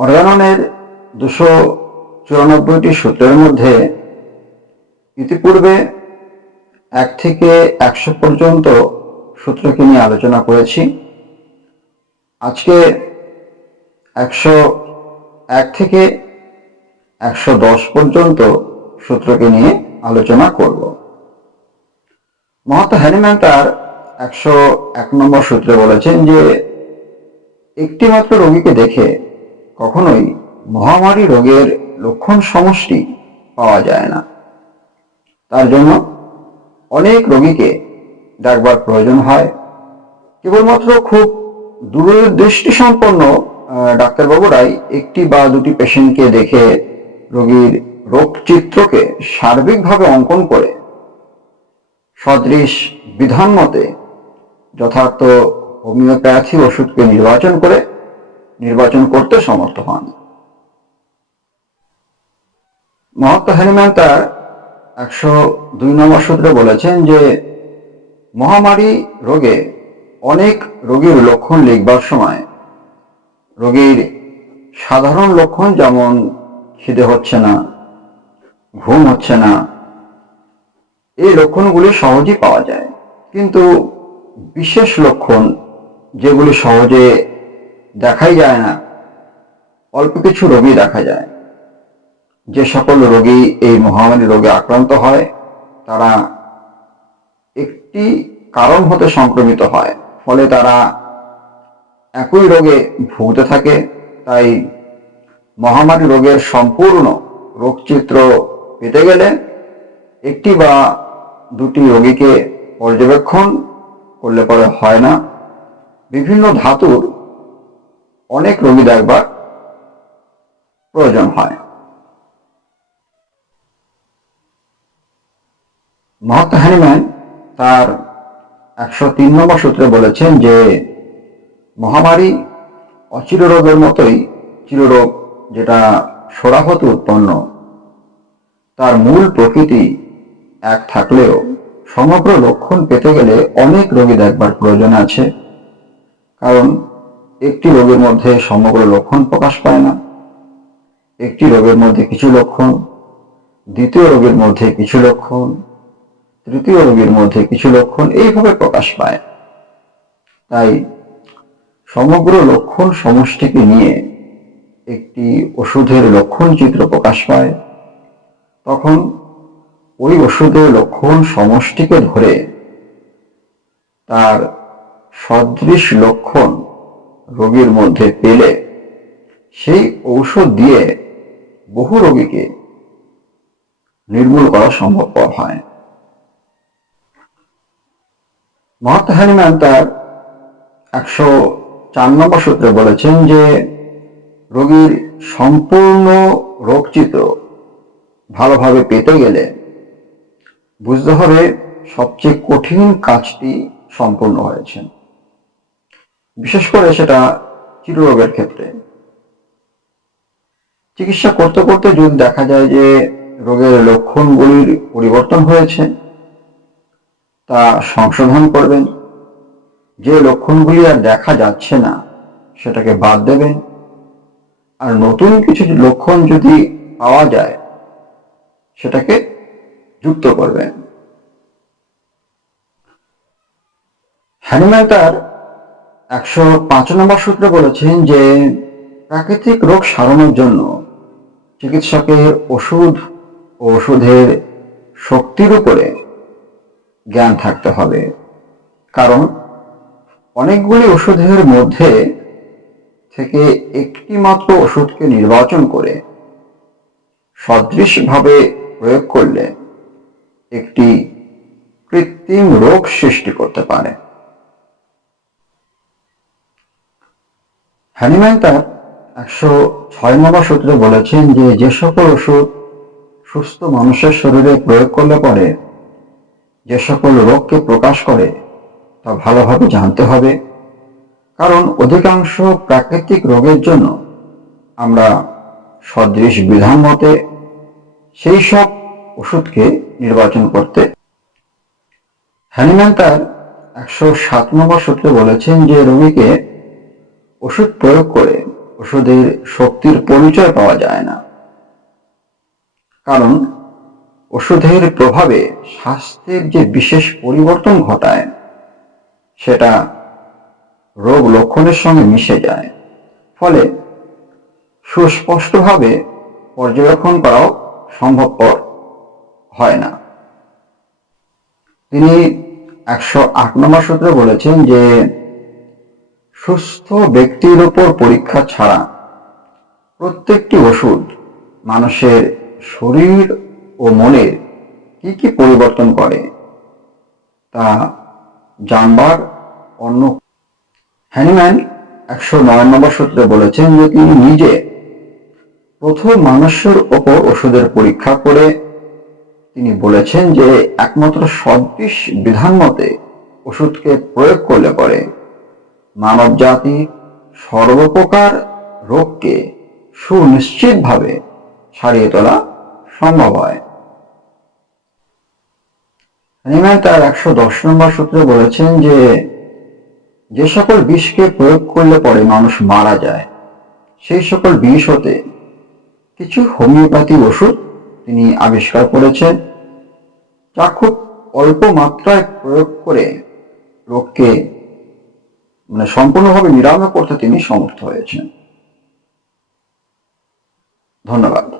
অর্গাননের দুশো চুরানব্বইটি সূত্রের মধ্যে ইতিপূর্বে এক থেকে একশো পর্যন্ত সূত্রকে নিয়ে আলোচনা করেছি। আজকে একশো এক থেকে একশো দশ পর্যন্ত সূত্রকে নিয়ে আলোচনা করব। মহাত্মা হ্যানিম্যান তার একশো এক নম্বর সূত্রে বলেছেন যে একটি মাত্র রোগীকে দেখে কখনোই মহামারী রোগের লক্ষণ সমষ্টি পাওয়া যায় না। তার জন্য অনেক রোগীকে ডাকবার প্রয়োজন হয়। কেবলমাত্র খুব দূরদৃষ্টি সম্পন্ন ডাক্তারবাবুরাই একটি বা দুটি পেশেন্টকে দেখে রোগীর রোগ চিত্রকে সার্বিকভাবে অঙ্কন করে সদৃশ বিধান মতে যথার্থ হোমিওপ্যাথি ওষুধকে নির্বাচন করে নির্বাচন করতে সমর্থ হন। মহাত্মা হ্যানিম্যান তার একশো দুই নম্বর সূত্রে বলেছেন যে, মহামারী রোগে অনেক রোগীর লক্ষণ লিখবার সময়, রোগীর সাধারণ লক্ষণ যেমন খিদে হচ্ছে না, ঘুম হচ্ছে না, এই লক্ষণগুলি সহজেই পাওয়া যায়। কিন্তু বিশেষ লক্ষণ যেগুলি সহজে দেখাই যায় না। অল্প কিছু রোগী দেখা যায়। যে সকল রোগী এই মহামারী রোগে আক্রান্ত হয়, তারা একটি কারণ হতে সংক্রমিত হয়। ফলে তারা একই রোগে ভুগতে থাকে। তাই মহামারী রোগের সম্পূর্ণ রোগচিত্র পেতে গেলে একটি বা দুটি রোগীকে পর্যবেক্ষণ করলে পরে হয় না। বিভিন্ন ধাতুর অনেক রোগী দেখবার প্রয়োজন হয়। মহাত্মা হ্যানিম্যান তার একশো তিন নম্বর সূত্রে বলেছেন যে, মহামারী অচির রোগের মতোই চিররোগ যেটা সোরা হতে উৎপন্ন। তার মূল প্রকৃতি এক থাকলেও সমগ্র লক্ষণ পেতে গেলে অনেক রোগী দেখবার প্রয়োজন আছে। কারণ একটি রোগের মধ্যে সমগ্র লক্ষণ প্রকাশ পায় না। একটি রোগের মধ্যে কিছু লক্ষণ, দ্বিতীয় রোগের মধ্যে কিছু লক্ষণ, তৃতীয় রোগের মধ্যে কিছু লক্ষণ এইভাবে প্রকাশ পায়। তাই সমগ্র লক্ষণ সমষ্টিকে নিয়ে একটি ওষুধের লক্ষণ চিত্র প্রকাশ পায়। তখন ওই ওষুধের লক্ষণ সমষ্টিকে ধরে তার সদৃশ লক্ষণ রোগীর মধ্যে পেলে সেই ঔষধ দিয়ে বহু রোগীকে নির্মূল করা সম্ভবপর হয়। মহাত্মা হ্যানিম্যান তার একশো চার নম্বর সূত্রে বলেছেন যে, রোগীর সম্পূর্ণ রোগচিত্র ভালোভাবে পেতে গেলে বুঝতে হবে সবচেয়ে কঠিন কাজটি সম্পূর্ণ হয়েছে। বিশেষ করে সেটা চিররোগের ক্ষেত্রে। চিকিৎসা করতে করতে যদি দেখা যায় যে রোগের লক্ষণগুলির পরিবর্তন হয়েছে, তা সংশোধন করবেন। যে লক্ষণগুলি আর দেখা যাচ্ছে না, সেটাকে বাদ দেবেন। আর নতুন কিছু লক্ষণ যদি পাওয়া যায়, সেটাকে যুক্ত করবেন। হ্যানিম্যান তার একশো পাঁচ নম্বর সূত্রে বলেছেন যে প্রাকৃতিক রোগ সারানোর জন্য চিকিৎসকের ওষুধ ও ওষুধের শক্তির উপরে জ্ঞান থাকতে হবে। কারণ অনেকগুলি ওষুধের মধ্যে থেকে একটি মাত্র ওষুধকে নির্বাচন করে সদৃশভাবে প্রয়োগ করলে একটি কৃত্রিম রোগ সৃষ্টি করতে পারে। হ্যানিম্যান তার একশো ছয় নম্বর সূত্রে বলেছেন যে যে সকল ওষুধ সুস্থ মানুষের শরীরে প্রয়োগ করলে পরে যে সকল রোগকে প্রকাশ করে, তা ভালোভাবে জানতে হবে। কারণ অধিকাংশ প্রাকৃতিক রোগের জন্য আমরা সদৃশ বিধান মতে সেই সব ওষুধকে নির্বাচন করতে। হ্যানিম্যান তার একশো সাত নম্বর সূত্রে বলেছেন যে রোগীকে ওষুধ প্রয়োগ করে ওষুধের শক্তির পরিচয় পাওয়া যায় না। কারণ ওষুধের প্রভাবে স্বাস্থ্যের যে বিশেষ পরিবর্তন ঘটায়, সেটা রোগ লক্ষণের সঙ্গে মিশে যায়। ফলে সুস্পষ্টভাবে পর্যবেক্ষণ করাও সম্ভবপর হয় না। তিনি একশো আট নম্বর সূত্রে বলেছেন যে সুস্থ ব্যক্তির উপর পরীক্ষা ছাড়া প্রত্যেকটি ওষুধ মানুষের শরীর ও মনের কি কি পরিবর্তন করে তা জানবার অন্য হ্যানিম্যান একশো নয় নম্বর সূত্রে বলেছেন যে তিনি নিজে প্রথম মানুষের ওপর ওষুধের পরীক্ষা করে তিনি বলেছেন যে একমাত্র সদৃশ বিধান মতে ওষুধকে প্রয়োগ করলে পরে মানব জাতি সর্বপ্রকার রোগকে সুনিশ্চিতভাবে ছাড়িয়ে তোলা সম্ভব হয়। তার একশো দশ নম্বর সূত্রে বলেছেন যে যে সকল বিষকে প্রয়োগ করলে পরে মানুষ মারা যায়, সেই সকল বিষ হতে কিছু হোমিওপ্যাথি ওষুধ তিনি আবিষ্কার করেছেন, যা খুব অল্প মাত্রায় প্রয়োগ করে রোগকে মানে সম্পূর্ণভাবে নিরাময় করতে তিনি সমর্থ হয়েছেন। ধন্যবাদ।